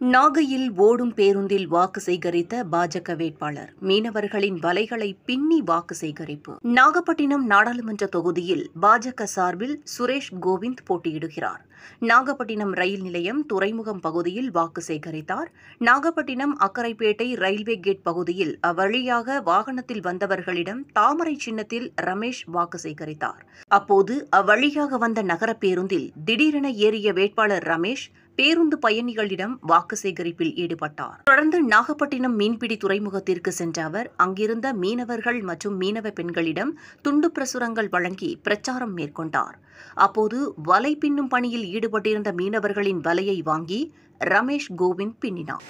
நாகையில் ஓடும் பேருந்தில் வாக்கு சேகரித்த பாஜக வேட்பாளர் மீனவர்களின் வலைகளை பின்னி வாக்கு சேகரிப்பு. நாகப்பட்டினம் நாடாளுமன்ற தொகுதியில் பாஜக சார்பில் சுரேஷ் கோவிந்த் போட்டியிடுகிறார். நாகப்பட்டினம் ரயில் நிலையம் துறைமுகம் பகுதியில் வாக்கு சேகரித்தார். நாகப்பட்டினம் அக்கரைப்பேட்டை ரயில்வே கேட் பகுதியில் அவ்வழியாக வாகனத்தில் வந்தவர்களிடம் தாமரை சின்னத்தில் ரமேஷ் வாக்கு சேகரித்தார். அப்போது அவ்வழியாக வந்த நகர பேருந்தில் திடீரென ஏறிய வேட்பாளர் ரமேஷ் பேருந்து பயணிகளிடம் வாக்கு சேகரிப்பில் ஈடுபட்டார். தொடர்ந்து நாகப்பட்டினம் மீன்பிடி துறைமுகத்திற்கு சென்ற அவர் அங்கிருந்த மீனவர்கள் மற்றும் மீனவ பெண்களிடம் துண்டு பிரசுரங்கள் வழங்கி பிரச்சாரம் மேற்கொண்டார். அப்போது வலை பின்னும் பணியில் ஈடுபட்டிருந்த மீனவர்களின் வலையை வாங்கி ரமேஷ் கோவிந்த் பின்னினார்.